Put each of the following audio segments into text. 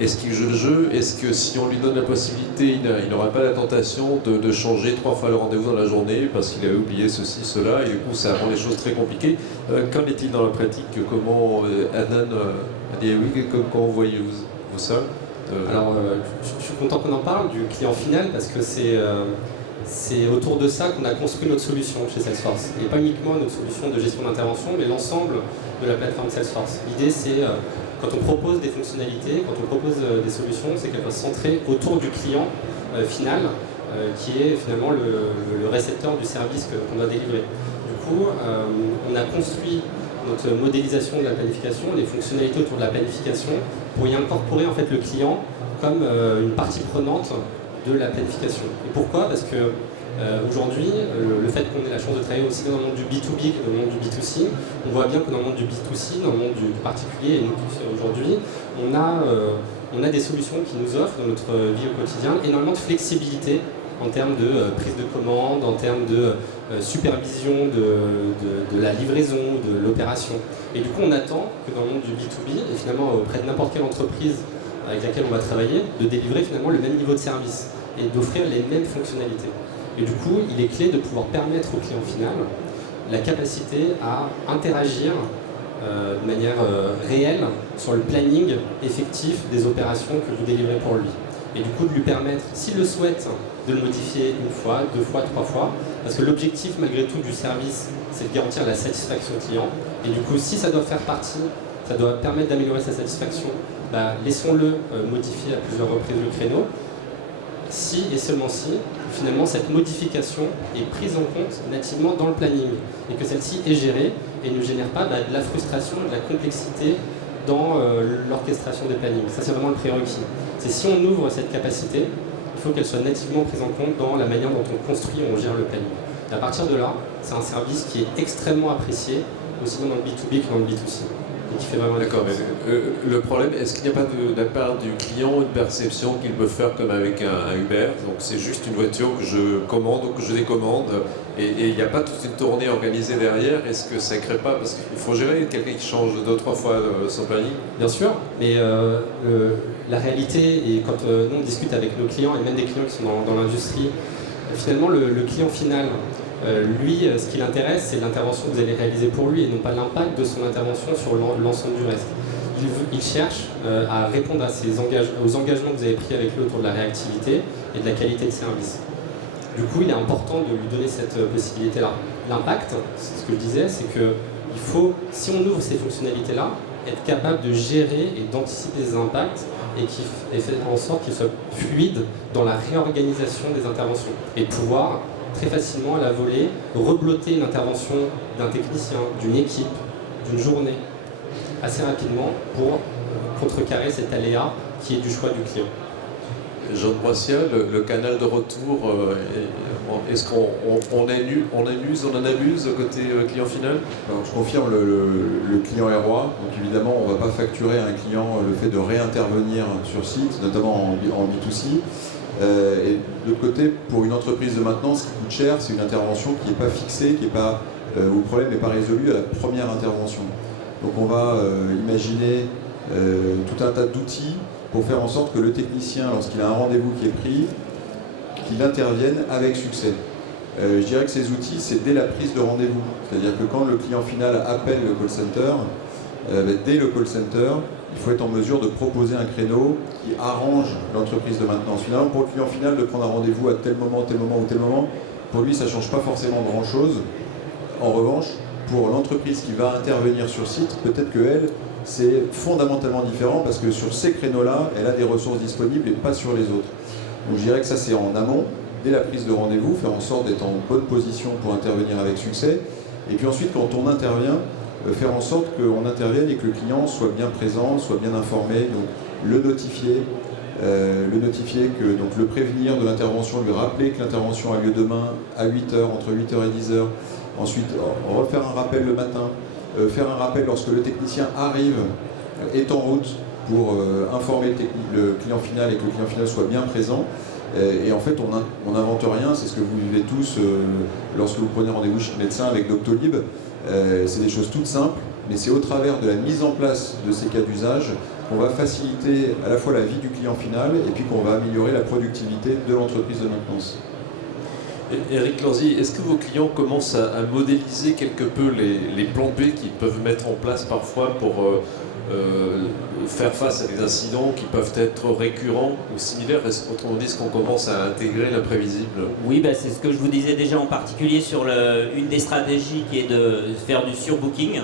est-ce qu'il joue le jeu? Est-ce que si on lui donne la possibilité, il n'aura pas la tentation de changer 3 fois le rendez-vous dans la journée parce qu'il a oublié ceci, cela, et du coup ça rend les choses très compliquées. Qu'en est-il dans la pratique? Comment Adnan a dit oui, comment voyez-vous ça? Alors, je suis content qu'on en parle du client final parce que c'est autour de ça qu'on a construit notre solution chez Salesforce. Et pas uniquement notre solution de gestion d'intervention, mais l'ensemble de la plateforme Salesforce. L'idée, c'est quand on propose des fonctionnalités, quand on propose des solutions, c'est qu'elles soient centrées autour du client final, qui est finalement le récepteur du service qu'on doit délivrer. Du coup, on a construit notre modélisation de la planification, les fonctionnalités autour de la planification, pour y incorporer en fait le client comme une partie prenante de la planification. Et pourquoi? Parce que aujourd'hui, le fait qu'on ait la chance de travailler aussi dans le monde du B2B que dans le monde du B2C, on voit bien que dans le monde du B2C, dans le monde du particulier, et nous tous aujourd'hui, on a des solutions qui nous offrent dans notre vie au quotidien énormément de flexibilité en termes de prise de commande, en termes de supervision de la livraison, de l'opération. Et du coup, on attend que dans le monde du B2B, et finalement auprès de n'importe quelle entreprise avec laquelle on va travailler, de délivrer finalement le même niveau de service et d'offrir les mêmes fonctionnalités. Et du coup, il est clé de pouvoir permettre au client final la capacité à interagir de manière réelle sur le planning effectif des opérations que vous délivrez pour lui. Et du coup, de lui permettre, s'il le souhaite, de le modifier une fois, 2 fois, 3 fois, parce que l'objectif malgré tout du service, c'est de garantir la satisfaction client. Et du coup, si ça doit faire partie, ça doit permettre d'améliorer sa satisfaction, bah, laissons-le modifier à plusieurs reprises le créneau, si et seulement si, finalement, cette modification est prise en compte nativement dans le planning, et que celle-ci est gérée et ne génère pas de la frustration, de la complexité dans l'orchestration des plannings. Ça, c'est vraiment le prérequis. C'est si on ouvre cette capacité, il faut qu'elle soit nativement prise en compte dans la manière dont on construit et on gère le planning. Et à partir de là, c'est un service qui est extrêmement apprécié, aussi bien dans le B2B que dans le B2C. Et qui fait vraiment D'accord, mais le problème, est-ce qu'il n'y a pas de la part du client une perception qu'il peut faire comme avec un Uber? Donc c'est juste une voiture que je commande ou que je décommande, et il n'y a pas toute une tournée organisée derrière. Est-ce que ça ne crée pas, parce qu'il faut gérer quelqu'un qui change 2-3 fois son planning? Bien sûr, mais la réalité, et quand nous on discute avec nos clients, et même des clients qui sont dans l'industrie, finalement le client final, lui, ce qui l'intéresse, c'est l'intervention que vous allez réaliser pour lui et non pas l'impact de son intervention sur l'ensemble du reste. Il cherche à répondre aux engagements que vous avez pris avec lui autour de la réactivité et de la qualité de service. Du coup, il est important de lui donner cette possibilité-là. L'impact, c'est ce que je disais, c'est qu'il faut, si on ouvre ces fonctionnalités-là, être capable de gérer et d'anticiper ces impacts et faire en sorte qu'ils soient fluides dans la réorganisation des interventions et pouvoir très facilement à la volée reblotter une intervention d'un technicien, d'une équipe, d'une journée assez rapidement pour contrecarrer cet aléa qui est du choix du client. Jean Broissia, le canal de retour, est-ce qu'on en abuse côté client final? Alors, je confirme, le client est roi, donc évidemment on ne va pas facturer à un client le fait de réintervenir sur site, notamment en B2C. Et de l'autre côté, pour une entreprise de maintenance, ce qui coûte cher, c'est une intervention qui n'est pas fixée, où le problème n'est pas résolu à la première intervention. Donc on va imaginer tout un tas d'outils pour faire en sorte que le technicien, lorsqu'il a un rendez-vous qui est pris, qu'il intervienne avec succès. Je dirais que ces outils, c'est dès la prise de rendez-vous. C'est-à-dire que quand le client final appelle le call center, dès le call center, il faut être en mesure de proposer un créneau qui arrange l'entreprise de maintenance. Finalement, pour le client final, de prendre un rendez-vous à tel moment ou tel moment, pour lui, ça ne change pas forcément grand-chose. En revanche, pour l'entreprise qui va intervenir sur site, peut-être qu'elle, c'est fondamentalement différent parce que sur ces créneaux-là, elle a des ressources disponibles et pas sur les autres. Donc je dirais que ça, c'est en amont, dès la prise de rendez-vous, faire en sorte d'être en bonne position pour intervenir avec succès. Et puis ensuite, quand on intervient, faire en sorte qu'on intervienne et que le client soit bien présent, soit bien informé, donc le notifier, donc le prévenir de l'intervention, lui rappeler que l'intervention a lieu demain à 8h, entre 8h et 10h, ensuite refaire un rappel le matin, faire un rappel lorsque le technicien arrive, est en route pour informer le client final et que le client final soit bien présent. Et en fait, on n'invente rien, c'est ce que vous vivez tous lorsque vous prenez rendez-vous chez le médecin avec Doctolib. C'est des choses toutes simples, mais c'est au travers de la mise en place de ces cas d'usage qu'on va faciliter à la fois la vie du client final et puis qu'on va améliorer la productivité de l'entreprise de maintenance. Eric Lanzy, est-ce que vos clients commencent à modéliser quelque peu les plans B qu'ils peuvent mettre en place parfois pour faire face à des incidents qui peuvent être récurrents ou similaires? Autrement dit, est-ce qu'on commence à intégrer l'imprévisible? Oui, c'est ce que je vous disais déjà, en particulier sur une des stratégies qui est de faire du surbooking,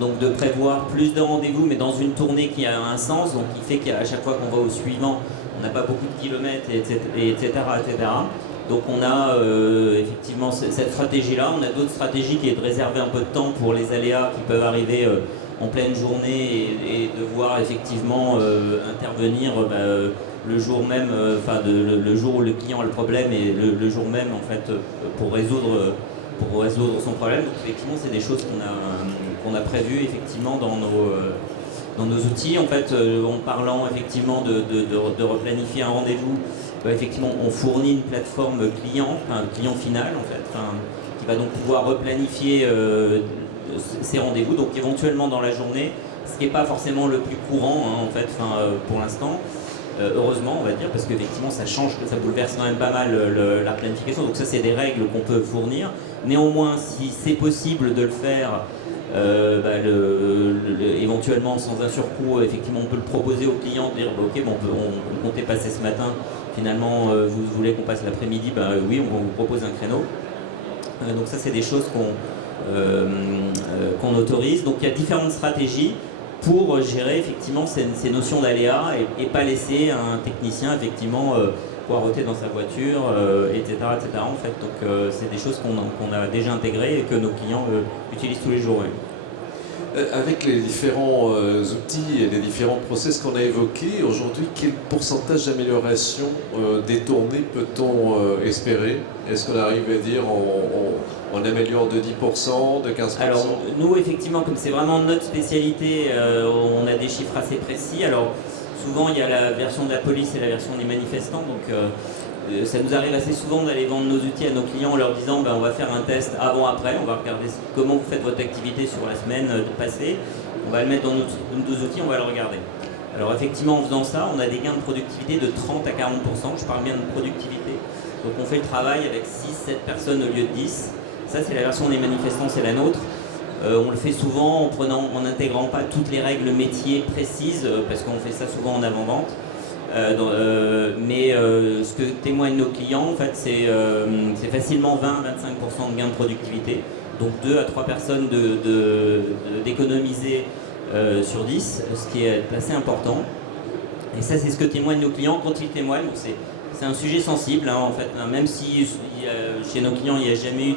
donc de prévoir plus de rendez-vous mais dans une tournée qui a un sens, donc qui fait qu'à chaque fois qu'on va au suivant, on n'a pas beaucoup de kilomètres, etc. Donc on a effectivement cette stratégie-là. On a d'autres stratégies qui est de réserver un peu de temps pour les aléas qui peuvent arriver en pleine journée et devoir effectivement intervenir le jour même, le jour où le client a le problème et le jour même en fait pour résoudre son problème. Donc effectivement c'est des choses qu'on a prévues effectivement dans nos outils. En fait, en parlant effectivement de replanifier un rendez-vous, effectivement, on fournit une plateforme client, un client final en fait, qui va donc pouvoir replanifier ces rendez-vous, donc éventuellement dans la journée, ce qui n'est pas forcément le plus courant en fait, pour l'instant. Heureusement, on va dire, parce qu'effectivement, ça change, ça bouleverse quand même pas mal la planification. Donc ça, c'est des règles qu'on peut fournir. Néanmoins, si c'est possible de le faire, éventuellement sans un surcoût, effectivement, on peut le proposer au client, de dire ok, on comptait passer ce matin. Finalement, vous voulez qu'on passe l'après-midi, oui, on vous propose un créneau. Donc ça, c'est des choses qu'on autorise. Donc il y a différentes stratégies pour gérer effectivement ces notions d'aléas et pas laisser un technicien effectivement poireauter dans sa voiture, etc., etc. En fait, donc c'est des choses qu'on a déjà intégrées et que nos clients utilisent tous les jours. Oui. Avec les différents outils et les différents process qu'on a évoqués, aujourd'hui, quel pourcentage d'amélioration détournée peut-on espérer? Est-ce qu'on arrive à dire on améliore de 10%, de 15%? Alors nous, effectivement, comme c'est vraiment notre spécialité, on a des chiffres assez précis. Alors souvent, il y a la version de la police et la version des manifestants. Donc ça nous arrive assez souvent d'aller vendre nos outils à nos clients en leur disant on va faire un test avant-après, on va regarder comment vous faites votre activité sur la semaine passée, on va le mettre dans nos outils, on va le regarder. Alors effectivement, en faisant ça, on a des gains de productivité de 30 à 40%, je parle bien de productivité. Donc on fait le travail avec 6-7 personnes au lieu de 10. Ça, c'est la version des manifestants, c'est la nôtre. On le fait souvent en n'intégrant pas toutes les règles métiers précises, parce qu'on fait ça souvent en avant-vente. Mais ce que témoignent nos clients, en fait, c'est facilement 20-25% de gain de productivité. Donc 2 à 3 personnes d'économiser sur 10, ce qui est assez important. Et ça, c'est ce que témoignent nos clients quand ils témoignent. C'est un sujet sensible, en fait, même si chez nos clients, il n'y a jamais eu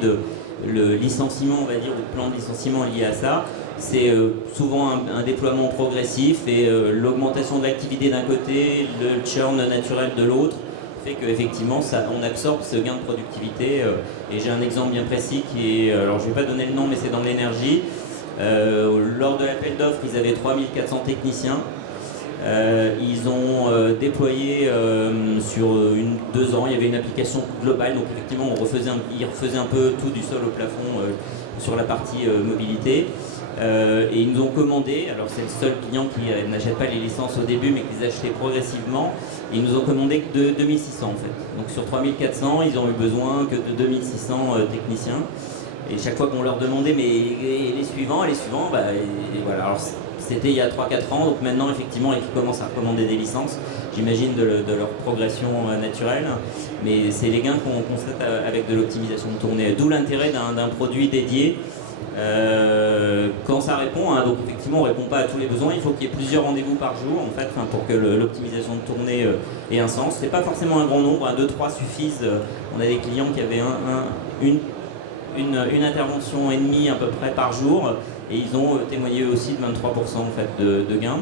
le licenciement, on va dire, ou de plan de licenciement lié à ça. C'est souvent un déploiement progressif et l'augmentation de l'activité d'un côté, le churn naturel de l'autre, fait qu'effectivement on absorbe ce gain de productivité. Et j'ai un exemple bien précis qui est, alors je ne vais pas donner le nom mais c'est dans l'énergie. Lors de l'appel d'offres, ils avaient 3400 techniciens. Ils ont déployé sur 2 ans, il y avait une application globale, donc effectivement ils refaisaient un peu tout du sol au plafond sur la partie mobilité. Et ils nous ont commandé, alors c'est le seul client qui n'achète pas les licences au début mais qui les achetait progressivement, ils nous ont commandé que de 2600 en fait. Donc sur 3400, ils ont eu besoin que de 2600 techniciens. Et chaque fois qu'on leur demandait mais les suivants, et voilà. Alors, c'était il y a 3-4 ans, donc maintenant effectivement ils commencent à recommander des licences, j'imagine de leur progression naturelle, mais c'est les gains qu'on constate avec de l'optimisation de tournée, d'où l'intérêt d'un produit dédié. Quand ça répond, donc effectivement on ne répond pas à tous les besoins, il faut qu'il y ait plusieurs rendez-vous par jour en fait, pour que l'optimisation de tournée ait un sens. C'est pas forcément un grand nombre, 2-3 suffisent. On a des clients qui avaient une intervention et demie à peu près par jour et ils ont témoigné aussi de 23% en fait, de gains.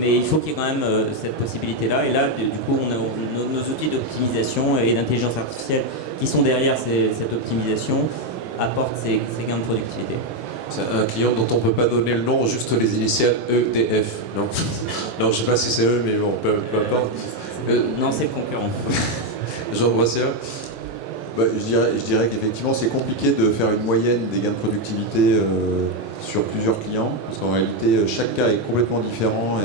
Mais il faut qu'il y ait quand même cette possibilité-là. Et là, du coup, on a nos outils d'optimisation et d'intelligence artificielle qui sont derrière cette optimisation apportent ces gains de productivité. C'est un client dont on ne peut pas donner le nom, juste les initiales EDF. Non, je ne sais pas si c'est eux, mais bon, peu importe. Non, c'est le concurrent. Jean Brossier. Je dirais qu'effectivement, c'est compliqué de faire une moyenne des gains de productivité sur plusieurs clients, parce qu'en réalité, chaque cas est complètement différent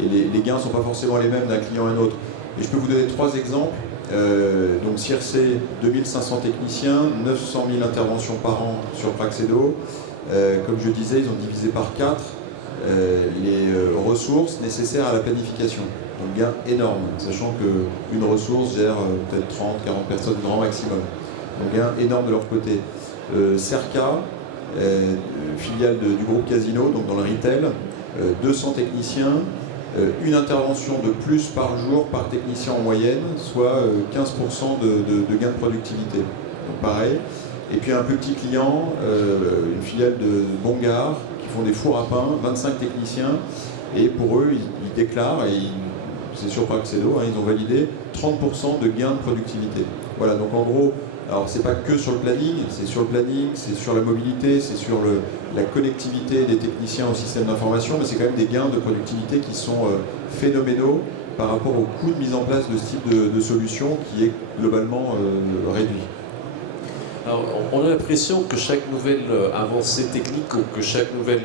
et les gains ne sont pas forcément les mêmes d'un client à un autre. Et je peux vous donner 3 exemples. Donc CIRC, 2500 techniciens, 900 000 interventions par an sur Praxedo. Comme je disais, ils ont divisé par 4 les ressources nécessaires à la planification. Donc gain énorme, sachant qu'une ressource gère peut-être 30, 40 personnes grand maximum. Donc gain énorme de leur côté. Cerca, filiale du groupe Casino, donc dans le retail, 200 techniciens, une intervention de plus par jour par technicien en moyenne, soit 15% de gain de productivité. Donc pareil. Et puis un petit client, une filiale de Bongar, qui font des fours à pain, 25 techniciens, et pour eux, ils déclarent, et c'est sur Praxedo, ils ont validé 30% de gain de productivité. Voilà, donc en gros, alors c'est pas que sur le planning, c'est sur le planning, c'est sur la mobilité, c'est sur la connectivité des techniciens au système d'information, mais c'est quand même des gains de productivité qui sont phénoménaux par rapport au coût de mise en place de ce type de solution qui est globalement réduit. Alors, on a l'impression que chaque nouvelle avancée technique ou que chaque nouvelle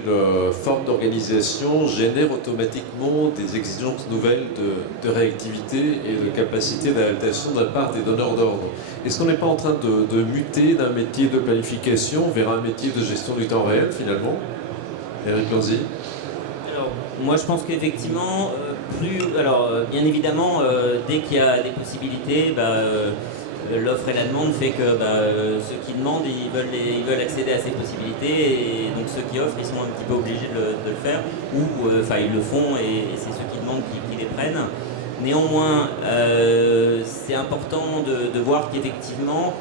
forme d'organisation génère automatiquement des exigences nouvelles de réactivité et de capacité d'adaptation de la part des donneurs d'ordre. Est-ce qu'on n'est pas en train de muter d'un métier de planification vers un métier de gestion du temps réel finalement? Eric Lanzy? Alors, moi je pense qu'effectivement, bien évidemment, dès qu'il y a des possibilités, l'offre et la demande fait que ceux qui demandent, ils veulent accéder à ces possibilités, et donc ceux qui offrent, ils sont un petit peu obligés de le faire, ou ils le font, et c'est ceux qui demandent qui les prennent. Néanmoins, c'est important de voir qu'effectivement,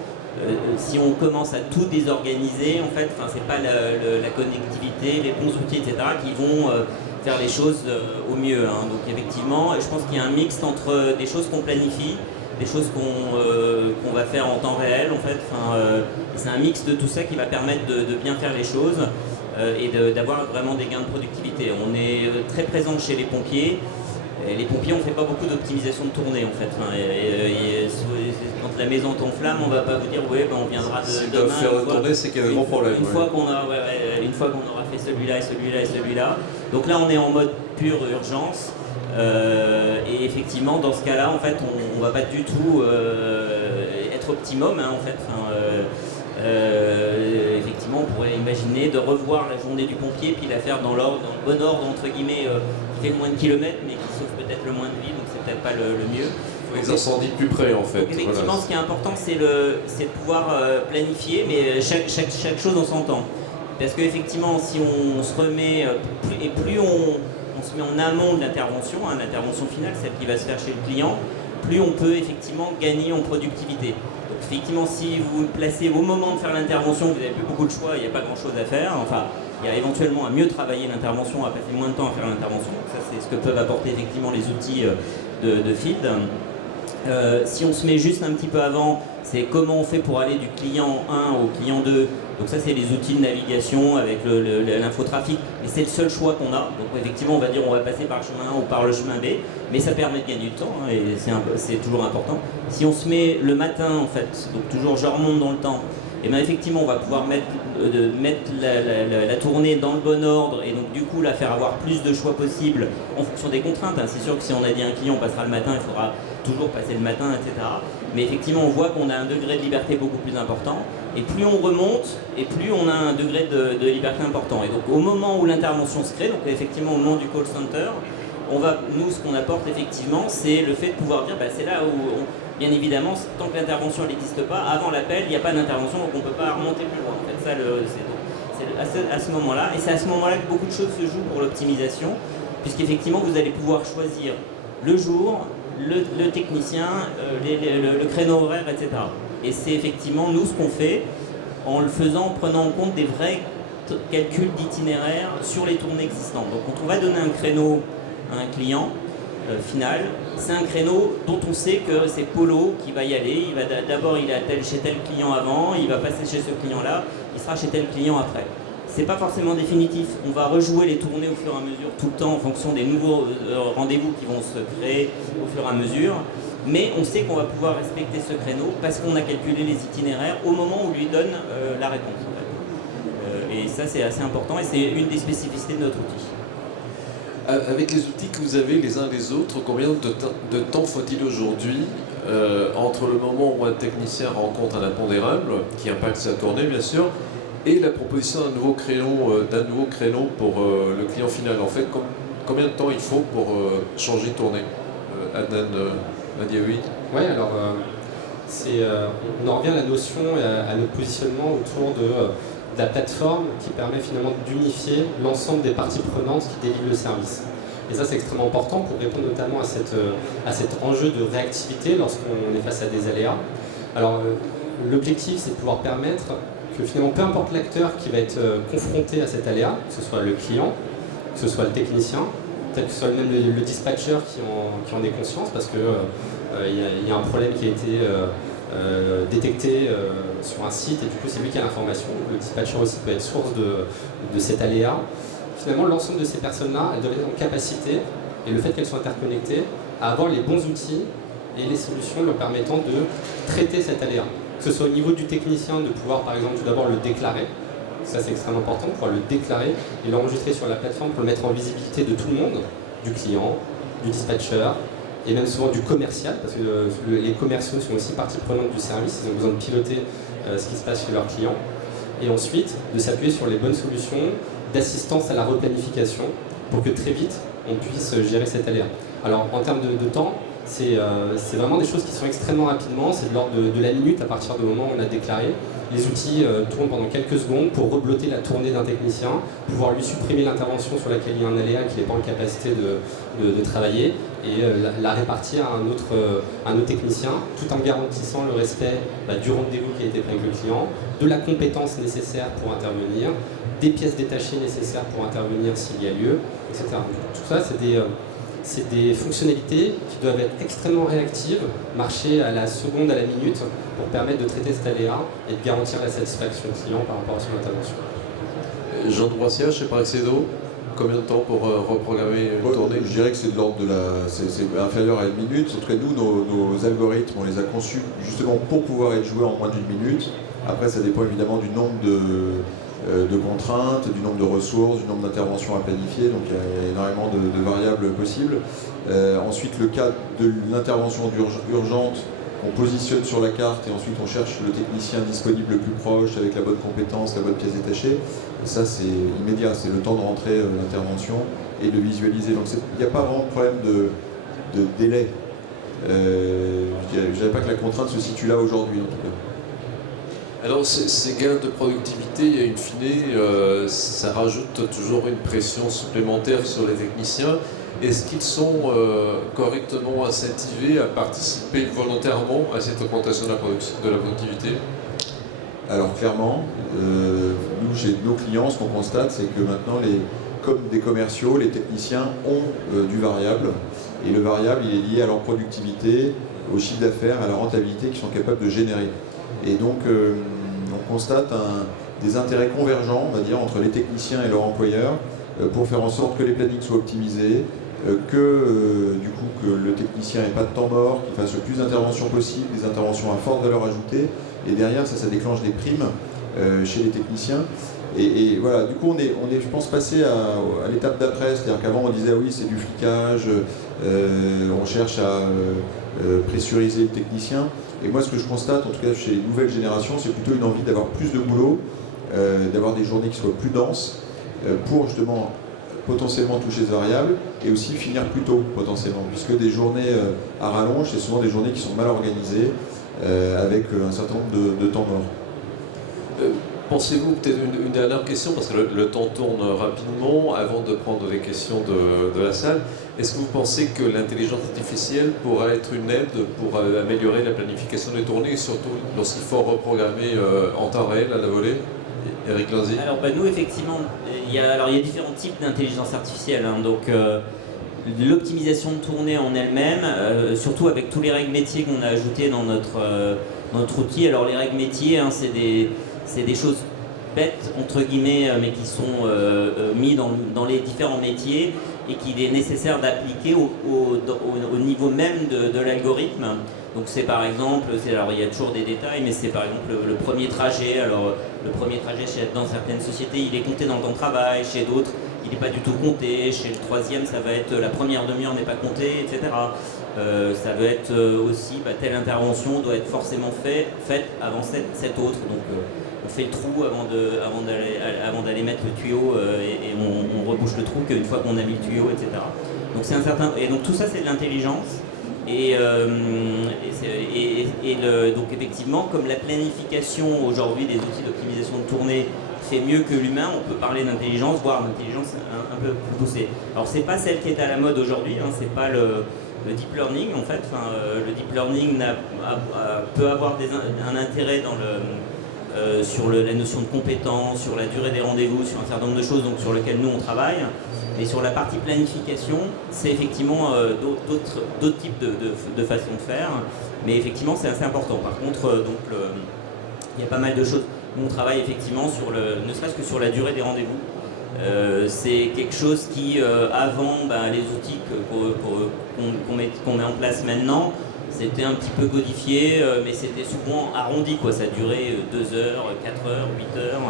si on commence à tout désorganiser, en fait, c'est pas la connectivité, les bons outils, etc., qui vont faire les choses au mieux. Donc effectivement, je pense qu'il y a un mixte entre des choses qu'on planifie, des choses qu'on va faire en temps réel, en fait. C'est un mix de tout ça qui va permettre de bien faire les choses et d'avoir vraiment des gains de productivité. On est très présent chez les pompiers. Et les pompiers, on ne fait pas beaucoup d'optimisation de tournée, en fait. Quand la maison tombe flamme, on ne va pas vous dire on viendra demain. Faire la tournée, c'est qu'il y a un gros problème. Une fois qu'on aura fait celui-là et celui-là et celui-là. Donc là, on est en mode pure urgence. Et effectivement, dans ce cas-là, en fait, on ne va pas du tout être optimum, en fait. Effectivement, on pourrait imaginer de revoir la journée du pompier, puis la faire dans le bon ordre, entre guillemets, qui fait le moins de kilomètres, mais qui sauve peut-être le moins de vies, donc c'est peut-être pas le mieux. Il faut les incendies plus près, en fait. Donc, effectivement, ce qui est important, c'est de pouvoir planifier, mais chaque chose en son temps. Parce qu'effectivement, si on se remet, plus on se met en amont de l'intervention, l'intervention finale, celle qui va se faire chez le client, plus on peut effectivement gagner en productivité. Donc effectivement, si vous vous placez au moment de faire l'intervention, vous n'avez plus beaucoup de choix, il n'y a pas grand chose à faire. Il y a éventuellement à mieux travailler l'intervention, à passer moins de temps à faire l'intervention. Ça, c'est ce que peuvent apporter effectivement les outils de field. Si on se met juste un petit peu avant, c'est comment on fait pour aller du client 1 au client 2. Donc ça, c'est les outils de navigation avec l'infotrafic, mais c'est le seul choix qu'on a. Donc effectivement, on va dire on va passer par le chemin A ou par le chemin B, mais ça permet de gagner du temps, et c'est toujours important. Si on se met le matin, en fait, donc toujours je remonte dans le temps, et bien effectivement, on va pouvoir mettre la tournée dans le bon ordre, et donc du coup la faire avoir plus de choix possibles en fonction des contraintes. C'est sûr que si on a dit à un client on passera le matin, il faudra toujours passer le matin, etc. Mais effectivement, on voit qu'on a un degré de liberté beaucoup plus important. Et plus on remonte, et plus on a un degré de liberté important. Et donc au moment où l'intervention se crée, donc effectivement au moment du call center, nous, ce qu'on apporte effectivement, c'est le fait de pouvoir dire, c'est là où, bien évidemment, tant que l'intervention n'existe pas, avant l'appel, il n'y a pas d'intervention, donc on ne peut pas remonter plus loin. En fait, ça, c'est à ce moment-là. Et c'est à ce moment-là que beaucoup de choses se jouent pour l'optimisation, puisqu'effectivement, vous allez pouvoir choisir le jour, le technicien, le créneau horaire, etc. Et c'est effectivement nous ce qu'on fait en le faisant, en prenant en compte des vrais calculs d'itinéraire sur les tournées existantes. Donc quand on va donner un créneau à un client final, c'est un créneau dont on sait que c'est Polo qui va y aller. D'abord il est chez tel client avant, il va passer chez ce client-là, il sera chez tel client après. C'est pas forcément définitif, on va rejouer les tournées au fur et à mesure, tout le temps en fonction des nouveaux rendez-vous qui vont se créer au fur et à mesure, mais on sait qu'on va pouvoir respecter ce créneau parce qu'on a calculé les itinéraires au moment où on lui donne la réponse. Et ça, c'est assez important et c'est une des spécificités de notre outil. Avec les outils que vous avez les uns les autres, combien de temps faut-il aujourd'hui entre le moment où un technicien rencontre un impondérable, qui impacte sa tournée bien sûr, et la proposition d'un nouveau créneau pour le client final? En fait, combien de temps il faut pour changer de tournée? Adnan Madiaoui. Oui, alors on en revient à la notion et à notre positionnement autour de la plateforme qui permet finalement d'unifier l'ensemble des parties prenantes qui délivrent le service. Et ça, c'est extrêmement important pour répondre notamment à cet enjeu de réactivité lorsqu'on est face à des aléas. Alors, l'objectif, c'est de pouvoir permettre que finalement, peu importe l'acteur qui va être confronté à cet aléa, que ce soit le client, que ce soit le technicien, peut-être que ce soit même le dispatcher qui en est conscience, parce que il y a un problème qui a été détecté sur un site et du coup c'est lui qui a l'information. Le dispatcher aussi peut être source de cet aléa. Finalement, l'ensemble de ces personnes-là, elles doivent être en capacité, et le fait qu'elles soient interconnectées, à avoir les bons outils et les solutions leur permettant de traiter cet aléa. Que ce soit au niveau du technicien, de pouvoir par exemple tout d'abord le déclarer, ça c'est extrêmement important, pouvoir le déclarer et l'enregistrer sur la plateforme pour le mettre en visibilité de tout le monde, du client, du dispatcher, et même souvent du commercial, parce que les commerciaux sont aussi partie prenante du service, ils ont besoin de piloter ce qui se passe chez leurs clients. Et ensuite, de s'appuyer sur les bonnes solutions d'assistance à la replanification pour que très vite, on puisse gérer cet aléa. Alors, en termes de temps, c'est vraiment des choses qui sont extrêmement rapidement, c'est de l'ordre de la minute à partir du moment où on a déclaré. Les outils tournent pendant quelques secondes pour reblotter la tournée d'un technicien, pouvoir lui supprimer l'intervention sur laquelle il y a un aléa qu'il n'est pas en capacité de travailler et la répartir à un autre technicien, tout en garantissant le respect du rendez-vous qui a été pris avec le client, de la compétence nécessaire pour intervenir, des pièces détachées nécessaires pour intervenir s'il y a lieu, etc. Tout ça, c'est des fonctionnalités qui doivent être extrêmement réactives, marcher à la seconde, à la minute, pour permettre de traiter cet aléa et de garantir la satisfaction client par rapport à son intervention. Jean de Broissiat, chez Parexedo, combien de temps pour reprogrammer une tournée? Je dirais que c'est de l'ordre de c'est inférieur à une minute. En tout cas, nous, nos algorithmes, on les a conçus justement pour pouvoir être joués en moins d'une minute. Après, ça dépend évidemment du nombre de contraintes, du nombre de ressources, du nombre d'interventions à planifier, donc il y a énormément de variables possibles. Ensuite, le cas de l'intervention urgente, on positionne sur la carte et ensuite on cherche le technicien disponible le plus proche avec la bonne compétence, la bonne pièce détachée. Et ça, c'est immédiat, c'est le temps de rentrer l'intervention et de visualiser. Donc il n'y a pas vraiment de problème de délai. Je ne dirais pas que la contrainte se situe là aujourd'hui, en tout cas. Alors ces gains de productivité, in fine, ça rajoute toujours une pression supplémentaire sur les techniciens. Est-ce qu'ils sont correctement incentivés à participer volontairement à cette augmentation de la productivité? Alors clairement, nous chez nos clients, ce qu'on constate, c'est que maintenant, comme des commerciaux, les techniciens ont du variable. Et le variable, il est lié à leur productivité, au chiffre d'affaires, à la rentabilité qu'ils sont capables de générer. Et donc, on constate des intérêts convergents, on va dire, entre les techniciens et leur employeur pour faire en sorte que les plannings soient optimisés, que le technicien n'ait pas de temps mort, qu'il fasse le plus d'interventions possible, des interventions à forte valeur ajoutée. Et derrière, ça déclenche des primes chez les techniciens. Et voilà, du coup, on est, je pense, passé à l'étape d'après. C'est-à-dire qu'avant, on disait, ah oui, c'est du flicage, on cherche à pressuriser le technicien. Et moi, ce que je constate, en tout cas chez les nouvelles générations, c'est plutôt une envie d'avoir plus de boulot, d'avoir des journées qui soient plus denses, pour justement potentiellement toucher ce variable, et aussi finir plus tôt, potentiellement. Puisque des journées à rallonge, c'est souvent des journées qui sont mal organisées, avec un certain nombre de temps mort. Pensez-vous, peut-être une dernière question, parce que le temps tourne rapidement, avant de prendre les questions de la salle. Est-ce que vous pensez que l'intelligence artificielle pourra être une aide pour améliorer la planification des tournées, et surtout lorsqu'il faut reprogrammer en temps réel à la volée? Eric Lanzy. Alors nous, effectivement, il y a différents types d'intelligence artificielle. Donc l'optimisation de tournée en elle-même, surtout avec tous les règles métiers qu'on a ajoutées dans notre outil. Alors les règles métiers, c'est des choses bêtes, entre guillemets, mais qui sont mis dans les différents métiers. et qu'il est nécessaire d'appliquer au niveau même de l'algorithme. Donc c'est par exemple, alors il y a toujours des détails, mais c'est par exemple le premier trajet. Alors le premier trajet dans certaines sociétés, il est compté dans le temps de travail, chez d'autres, il n'est pas du tout compté. Chez le troisième, ça va être la première demi-heure n'est pas comptée, etc. Ça va être aussi, telle intervention doit être forcément faite avant cette autre. Donc on fait le trou avant d'aller mettre le tuyau et on rebouche le trou qu'une fois qu'on a mis le tuyau, etc. Donc c'est un certain, et donc tout ça c'est de l'intelligence. Donc effectivement, comme la planification aujourd'hui des outils d'optimisation de tournée fait mieux que l'humain, on peut parler d'intelligence, voire d'intelligence un peu plus poussée. Alors c'est pas celle qui est à la mode aujourd'hui, hein, c'est pas le deep learning en fait. Le deep learning peut avoir un intérêt sur la notion de compétence, sur la durée des rendez-vous, sur un certain nombre de choses donc, sur lesquelles nous on travaille. Et sur la partie planification, c'est effectivement d'autres types de façons de faire, mais effectivement c'est assez important. Par contre, il y a pas mal de choses. Nous on travaille effectivement ne serait-ce que sur la durée des rendez-vous. C'est quelque chose qui, avant les outils qu'on met en place maintenant, c'était un petit peu codifié, mais c'était souvent arrondi, quoi. Ça durait 2 heures, 4 heures, 8 heures.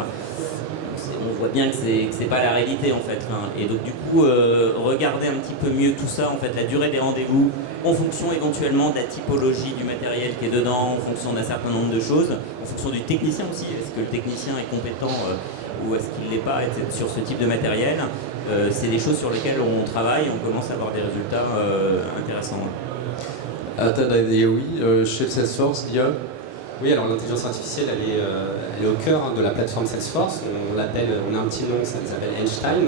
On voit bien que c'est pas la réalité en fait. Et donc du coup, regarder un petit peu mieux tout ça, en fait, la durée des rendez-vous, en fonction éventuellement de la typologie du matériel qui est dedans, en fonction d'un certain nombre de choses, en fonction du technicien aussi. Est-ce que le technicien est compétent ou est-ce qu'il ne l'est pas sur ce type de matériel? C'est des choses sur lesquelles on travaille, on commence à avoir des résultats intéressants. oui, chez Salesforce, il y a... Oui, alors l'intelligence artificielle, elle est au cœur de la plateforme Salesforce. On a un petit nom, ça s'appelle Einstein.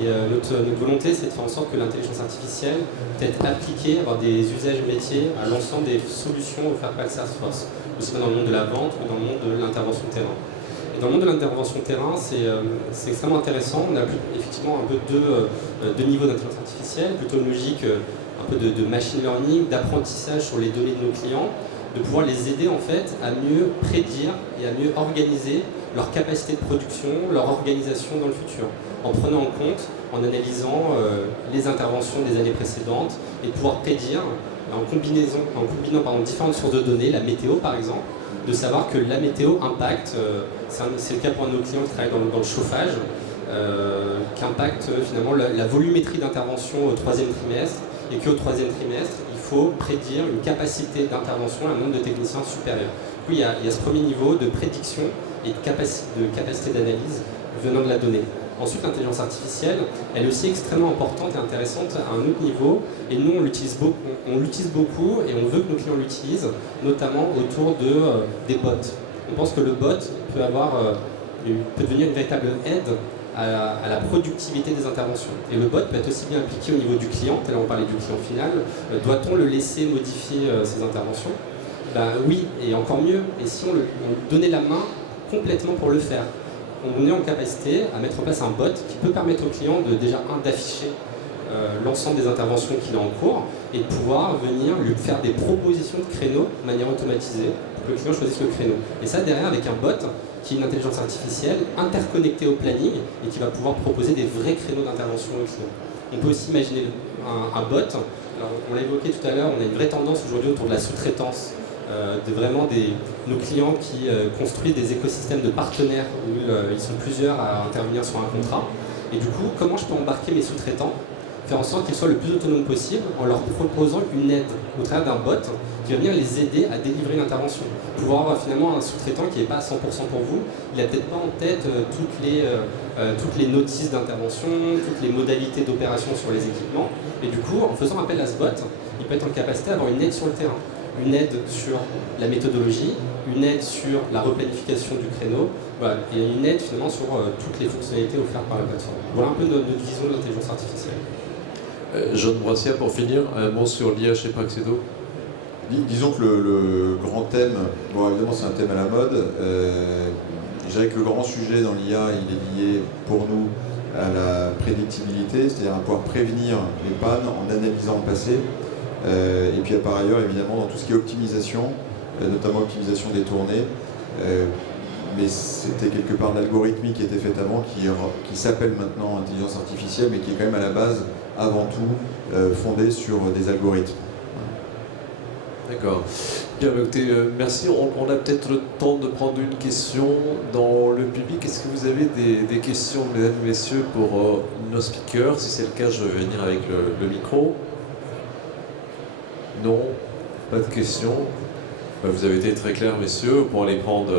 Et notre volonté, c'est de faire en sorte que l'intelligence artificielle peut être appliquée, avoir des usages métiers à l'ensemble des solutions offertes par Salesforce, aussi bien dans le monde de la vente que dans le monde de l'intervention terrain. Et dans le monde de l'intervention terrain, c'est extrêmement intéressant. On a effectivement un peu deux niveaux d'intelligence artificielle, plutôt une logique un peu de machine learning, d'apprentissage sur les données de nos clients, de pouvoir les aider en fait à mieux prédire et à mieux organiser leur capacité de production, leur organisation dans le futur, en prenant en compte, en analysant les interventions des années précédentes et de pouvoir prédire en combinant différentes sources de données, la météo par exemple, de savoir que la météo impacte, c'est le cas pour un de nos clients qui travaille dans le chauffage, qu'impacte finalement la volumétrie d'intervention au 3e trimestre et qu'au 3e trimestre, il faut prédire une capacité d'intervention à un nombre de techniciens supérieur. Du coup, il y a ce premier niveau de prédiction et de capacité d'analyse venant de la donnée. Ensuite, l'intelligence artificielle, elle est aussi extrêmement importante et intéressante à un autre niveau. Et nous, on l'utilise beaucoup et on veut que nos clients l'utilisent, notamment autour des bots. On pense que le bot peut devenir une véritable aide à la productivité des interventions. Et le bot peut être aussi bien appliqué au niveau du client, là on parlait du client final, doit-on le laisser modifier ses interventions? Oui, et encore mieux, et si on lui donnait la main complètement pour le faire. On est en capacité à mettre en place un bot qui peut permettre au client d'afficher l'ensemble des interventions qu'il a en cours et de pouvoir venir lui faire des propositions de créneaux de manière automatisée pour que le client choisisse le créneau. Et ça derrière avec un bot qui est une intelligence artificielle interconnectée au planning et qui va pouvoir proposer des vrais créneaux d'intervention au client. On peut aussi imaginer un bot. Alors, on l'a évoqué tout à l'heure, on a une vraie tendance aujourd'hui autour de la sous-traitance, nos clients qui construisent des écosystèmes de partenaires où ils sont plusieurs à intervenir sur un contrat. Et du coup, comment je peux embarquer mes sous-traitants, faire en sorte qu'ils soient le plus autonomes possible en leur proposant une aide au travers d'un bot qui va venir les aider à délivrer une intervention. Pouvoir avoir finalement un sous-traitant qui n'est pas à 100% pour vous, il n'a peut-être pas en tête toutes les notices d'intervention, toutes les modalités d'opération sur les équipements. Et du coup, en faisant appel à ce bot, il peut être en capacité d'avoir une aide sur le terrain. Une aide sur la méthodologie, une aide sur la replanification du créneau, voilà, et une aide finalement sur toutes les fonctionnalités offertes par la plateforme. Voilà un peu notre vision de l'intelligence artificielle. Jean Broissia, pour finir, un mot sur l'IA chez Praxedo. Disons que le grand thème, bon évidemment c'est un thème à la mode, je dirais que le grand sujet dans l'IA il est lié pour nous à la prédictibilité, c'est-à-dire à pouvoir prévenir les pannes en analysant le passé. Et puis par ailleurs évidemment dans tout ce qui est optimisation, notamment optimisation des tournées, mais c'était quelque part l'algorithmie qui était faite avant, qui s'appelle maintenant intelligence artificielle, mais qui est quand même à la base avant tout fondée sur des algorithmes. D'accord. Bien, bah, écoutez, merci. On a peut-être le temps de prendre une question dans le public. Est-ce que vous avez des questions, mesdames et messieurs, pour nos speakers? Si c'est le cas, je vais venir avec le micro. Non, pas de questions. Vous avez été très clairs, messieurs, pour les prendre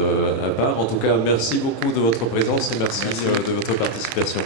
à part. En tout cas, merci beaucoup de votre présence et merci. De votre participation.